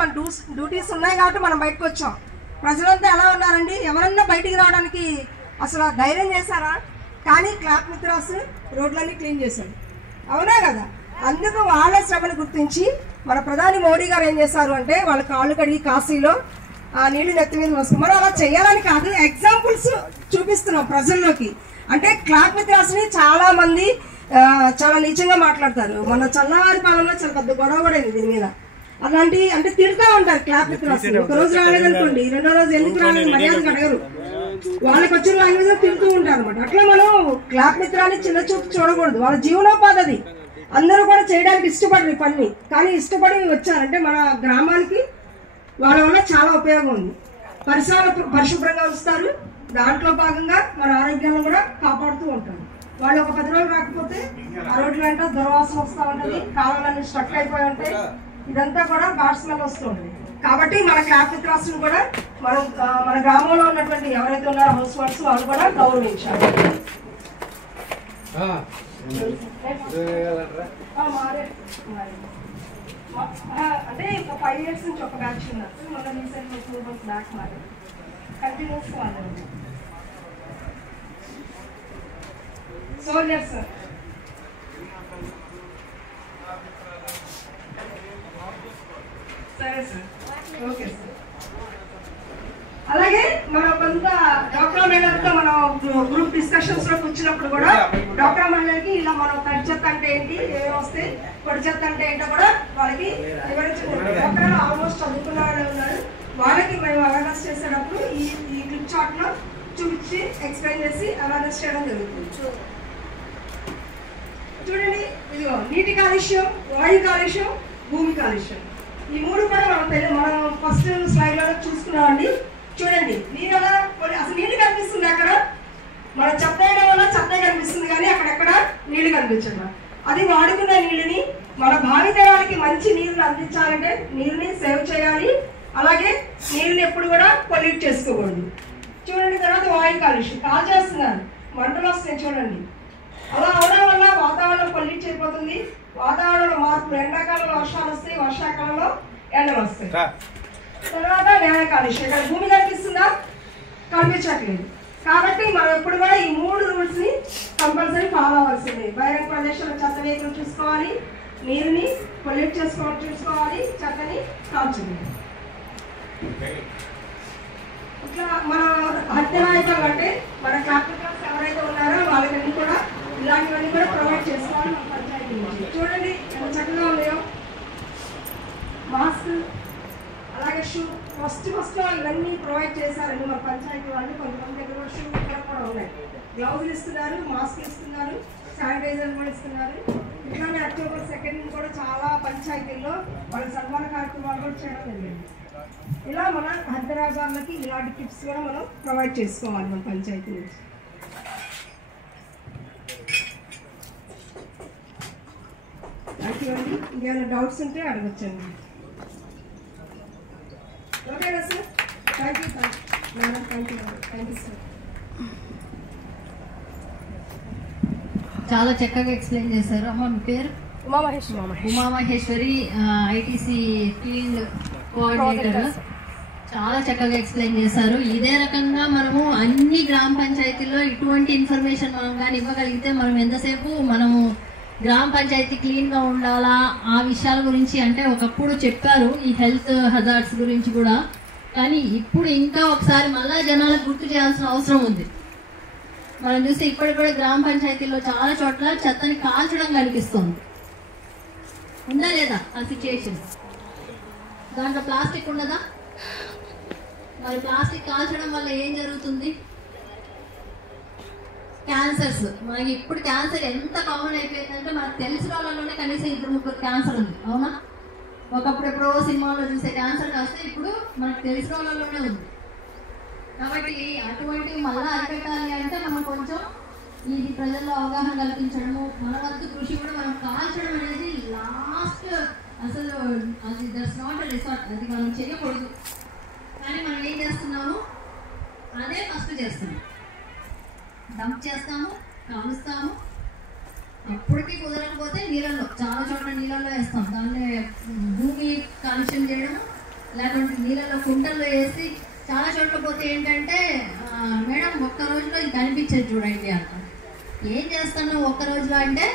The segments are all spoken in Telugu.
మన డ్యూటీస్ ఉన్నాయి కాబట్టి మనం బయటకు వచ్చాం. ప్రజలంతా ఎలా ఉన్నారండి? ఎవరన్నా బయటికి రావడానికి అసలు ధైర్యం చేశారా? కానీ క్లాప్ మిత్రాస్ రోడ్లన్నీ క్లీన్ చేశారు, అవునా కదా? అందుకు వాళ్ళ శ్రమను గుర్తించి మన ప్రధాని మోడీ గారు ఏం చేశారు అంటే వాళ్ళ కాళ్ళు కడిగి కాశీలో ఆ నీళ్లు నెత్తి మీద వస్తాం. మనం అలా చేయాలని కాదు, ఎగ్జాంపుల్స్ చూపిస్తున్నాం ప్రజల్లోకి. అంటే క్లాప్ మిత్రాస్ని చాలా మంది చాలా నీచంగా మాట్లాడతారు. మన చల్లవారి పాలనలో చాలా పెద్ద గొడవ కూడా అయింది దీని మీద. అలాంటి అంటే తిడుతూ ఉంటారు క్లాప్ మిత్రాస్ని. ఒక రోజు రాలేదనుకోండి, రెండో రోజు ఎందుకు రాలేదు మర్యాదకు అడగరు, వాళ్ళకి వచ్చిన లాంగ్వేజ్ లో తిడుతూ ఉంటారు అనమాట. అట్లా మనం క్లాప్ మిత్రాన్ని చిన్న చూపు చూడకూడదు. వాళ్ళ జీవనోపాధి అది. అందరూ కూడా చేయడానికి ఇష్టపడరు ఈ పని, కానీ ఇష్టపడి వచ్చారంటే మన గ్రామానికి వాళ్ళ వల్ల చాలా ఉపయోగం ఉంది. పరిసరాలు పరిశుభ్రంగా ఉంచుతారు, దాంట్లో భాగంగా మన ఆరోగ్యాన్ని కూడా కాపాడుతూ ఉంటారు. వాళ్ళు ఒక 10 రోజులు రాకపోతే ఆ రోడ్లు వెంట దుర్వాసన వస్తూ ఉంటుంది, కాలువలన్నీ స్ట్రక్ అయిపోయి ఉంటాయి, ఇదంతా కూడా బ్యాడ్ స్మెల్ వస్తూ ఉంటుంది. కాబట్టి మన క్లాప్ మిత్రాస్ కూడా మనం మన గ్రామంలో ఉన్నటువంటి ఎవరైతే ఉన్నారో హౌస్ వైఫ్స్ వాళ్ళు కూడా గౌరవించాలి. అంటే ఒక 5 years నుంచి ఒక బ్యాచ్ ఉన్నారు, మొన్న రీసెంట్ 2 months బ్యాక్ మారి కంటిన్యూస్ వాళ్ళు సోల్జర్స్. సరే సార్, ఓకే సార్. అలాగే మనం కొంత డాక్రా మహిళలతో మనం గ్రూప్ డిస్కషన్స్ లో కూర్చున్నప్పుడు కూడా డాక్రా మహిళలకి ఇలా మనం తడి చెత్త అంటే ఏంటి, ఏమేమి వస్తే పొడి చెత్త అంటే ఏంటో కూడా వాళ్ళకి వివరించుకుంటాం. డాక్రా ఆల్మోస్ట్ చదువుకున్న వాళ్ళు ఉన్నారు, వాళ్ళకి మేము అవేర్నెస్ చేసేటప్పుడు ఈ క్లిప్ చార్ట్ లో చూపించి ఎక్స్ప్లెయిన్ చేసి అవేర్నెస్ చేయడం జరుగుతుంది. చూడండి, ఇదిగో నీటి కాలుష్యం, వాయు కాలుష్యం, భూమి కాలుష్యం, ఈ 3 కూడా మనం ఫస్ట్ స్లైడ్ లో చూసుకున్నామండి. చూడండి, నీరు ఎలా అసలు నీళ్ళు కనిపిస్తుంది అక్కడ, మన చెత్త వేయడం వల్ల చెత్త కనిపిస్తుంది కానీ అక్కడెక్కడ నీళ్లు కనిపించదు. అది వాడుకున్న నీళ్ళని మన భావితరాలకి మంచి నీరుని అందించాలంటే నీరుని సేవ్ చేయాలి. అలాగే నీరుని ఎప్పుడు కూడా పొల్యూట్ చేసుకోకూడదు. చూడండి, తర్వాత వాయు కాలుష్యం, కాల్ చేస్తున్నారు, మంటలు వస్తాయి చూడండి. అలా అవడం వల్ల వాతావరణం పొల్యూట్ అయిపోతుంది. వాతావరణంలో మార్పులు, ఎండాకాలంలో వర్షాలు వస్తాయి, వర్షాకాలంలో ఎండలు వస్తాయి. తర్వాత నేల కాలుష్యం, ఇక్కడ భూమి కనిపిస్తుందా? కనిపించట్లేదు. కాబట్టి మనం ఎప్పుడు కూడా ఈ 3 రూల్స్ ని కంపల్సరీ ఫాలో అవ్వాల్సింది. బహిరంగ ప్రదేశంలో చెత్త వేయకుండా చూసుకోవాలి, నీరుని పొల్యూట్ చేసుకోవాలి చూసుకోవాలి, చెత్తని కాల్చుకోవాలి. ఇట్లా మన హత్య నాయకులు అంటే మన క్లాప్ మిత్రాస్ ఎవరైతే ఉన్నారో వాళ్ళకన్నీ కూడా ఇలాంటివన్నీ కూడా ప్రొవైడ్ చేసుకోవాలి మన పంచాయతీ నుంచి. చూడండి ఎంత చక్కగా ఉన్నాయో. మాస్క్, అలాగే షూ, ఫస్ట్ ఇవన్నీ ప్రొవైడ్ చేశారండి మన పంచాయతీ వాళ్ళు. కొంతమంది దగ్గర షూ కూడా ఉన్నాయి, గ్లౌజులు ఇస్తున్నారు, మాస్క్ ఇస్తున్నారు, శానిటైజర్ కూడా ఇస్తున్నారు. ఇట్లానే October 2 కూడా చాలా పంచాయతీల్లో వాళ్ళ సన్మాన కార్యక్రమాలు కూడా చేయడం జరిగింది. ఇలా మన హైదరాబాద్లకి ఇలాంటి టిప్స్ కూడా మనం ప్రొవైడ్ చేసుకోవాలి మన పంచాయతీ నుంచి. థ్యాంక్ యూ అండి. ఇంకేమైనా డౌట్స్ ఉంటే అడగచ్చండి. ఓకేనా sir? Thank you madam, thank you sir. చాలా చక్కగా ఎక్స్ప్లెయిన్ చేశారు. అమ్మ మీ పేరు? Umamaheswari, ITC field coordinator. చాలా చక్కగా ఎక్స్ప్లెయిన్ చేశారు. ఇదే రకంగా మనము అన్ని గ్రామ పంచాయతీల్లో ఇటువంటి ఇన్ఫర్మేషన్ మనం కానీ ఇవ్వగలిగితే మనం ఎంతసేపు మనము గ్రామ పంచాయతీ క్లీన్గా ఉండాలా ఆ విషయాల గురించి, అంటే ఒకప్పుడు చెప్పారు ఈ హెల్త్ హజార్డ్స్ గురించి కూడా, కానీ ఇప్పుడు ఇంకా ఒకసారి మళ్ళా జనాలకు గుర్తు చేయాల్సిన అవసరం ఉంది. మనం చూస్తే ఇప్పటికి కూడా గ్రామ పంచాయతీల్లో చాలా చోట్ల చెత్తని కాల్చడం కనిపిస్తుంది. ఉందా లేదా ఆ సిచ్యుయేషన్? దాంట్లో ప్లాస్టిక్ ఉండదా? మరి ప్లాస్టిక్ కాల్చడం వల్ల ఏం జరుగుతుంది? క్యాన్సర్స్. మనకి ఇప్పుడు క్యాన్సర్ ఎంత కామన్ అయిపోయిందంటే మనకు తెలిసిన వాళ్ళలోనే కనీసం 2-3 క్యాన్సర్ ఉంది, అవునా? ఒకప్పుడు ఎప్పుడో సినిమాలో చూసే క్యాన్సర్ కాస్తే ఇప్పుడు మనకు తెలిసిన వాళ్ళలోనే ఉంది. కాబట్టి అటువంటివి మళ్ళీ అరికట్టాలి అంటే మనం కొంచెం ఇది ప్రజల్లో అవగాహన కల్పించడము, మన వద్ద కృషి కూడా మనం కాల్చడం అనేది లాస్ట్, అసలు అది దట్స్ నాట్ ఎ రిసార్ట్, అది మనం చేయకూడదు. కానీ మనం ఏం చేస్తున్నాము, అదే ఫస్ట్ చేస్తున్నాం. డంప్ చేస్తాము, కాలుస్తాము, అప్పటికి కుదరకపోతే నీళ్ళల్లో, చాలా చోట్ల నీళ్ళల్లో వేస్తాం. దాన్ని భూమి కాలుష్యం చేయడం, లేకుంటే నీళ్ళలో కుంటల్లో వేసి చాలా చోట్ల పోతే ఏంటంటే మేడం ఒక్క రోజులో ఇది కనిపించేది చూడండి అంట. ఏం చేస్తున్నాం ఒక్క రోజులో అంటే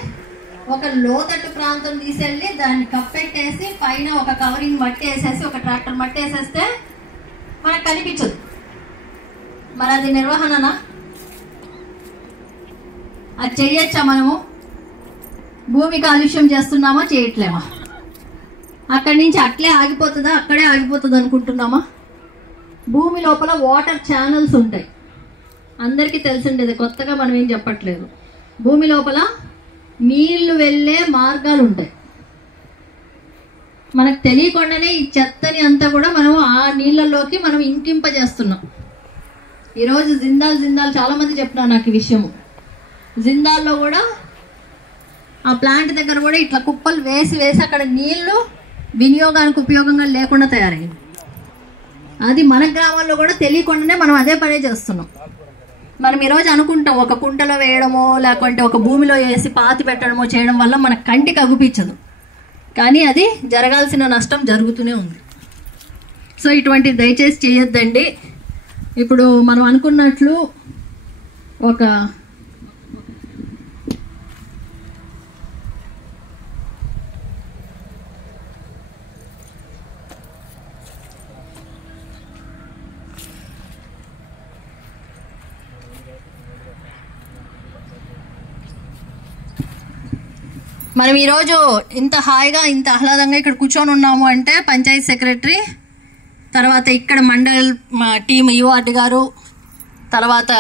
ఒక లోతట్టు ప్రాంతం తీసేళ్ళి దాన్ని కప్పెట్టేసి పైన ఒక కవరింగ్ మట్టి వేసేసి ఒక ట్రాక్టర్ మట్టి వేసేస్తే మనకు కనిపించదు. మరి అది నిర్వహణనా? అది చెయ్యొచ్చా? మనము భూమి కాలుష్యం చేస్తున్నామా చేయట్లేమా? అక్కడి నుంచి అట్లే ఆగిపోతుందా అక్కడే ఆగిపోతుంది అనుకుంటున్నామా? భూమి లోపల వాటర్ ఛానల్స్ ఉంటాయి, అందరికీ తెలిసిండేది, కొత్తగా మనం ఏం చెప్పట్లేదు. భూమి లోపల నీళ్లు వెళ్ళే మార్గాలు ఉంటాయి. మనకు తెలియకుండానే ఈ చెత్తని అంతా కూడా మనం ఆ నీళ్ళలోకి మనం ఇంకింపజేస్తున్నాం. ఈరోజు జిందాల్ చాలా మంది చెప్పినారు నాకు ఈ విషయము. జిందాల్లో కూడా ఆ ప్లాంట్ దగ్గర కూడా ఇట్లా కుప్పలు వేసి అక్కడ నీళ్లు వినియోగానికి ఉపయోగంగా లేకుండా తయారైంది. అది మన గ్రామాల్లో కూడా తెలియకుండానే మనం అదే పనే చేస్తున్నాం. మనం ఈరోజు అనుకుంటాం ఒక కుంటలో వేయడమో లేకుంటే ఒక భూమిలో వేసి పాతి పెట్టడమో చేయడం వల్ల మన కంటికి అగుపించదు, కానీ అది జరగాల్సిన నష్టం జరుగుతూనే ఉంది. సో ఇటువంటి దయచేసి చేయొద్దండి. ఇప్పుడు మనం అనుకున్నట్లు ఒక మనం ఈరోజు ఇంత హాయిగా ఇంత ఆహ్లాదంగా ఇక్కడ కూర్చొని ఉన్నాము అంటే పంచాయతీ సెక్రటరీ, తర్వాత ఇక్కడ మండల్ టీం యుఆర్డి గారు, తర్వాత